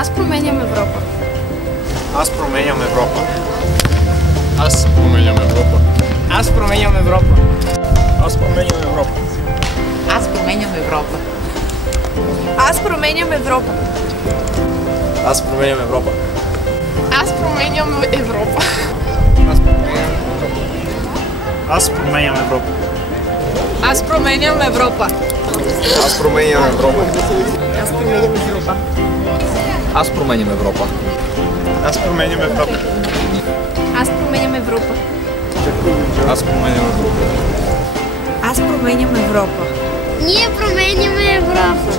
Аз променям Европа. Аз променям Европа. Аз променям Европа. Аз променям Европа. Аз променям Европа. Аз променям Европа. Аз променям Европа. Аз променям Европа. Аз променям Европа. Аз променям Европа. Аз променям Европа. Аз променям Европа. Аз променям Европа. Аз променям Европа. Аз променям Европа. Аз променям Европа. Аз променям Европа. Аз променям Европа. Ние променяме Европа.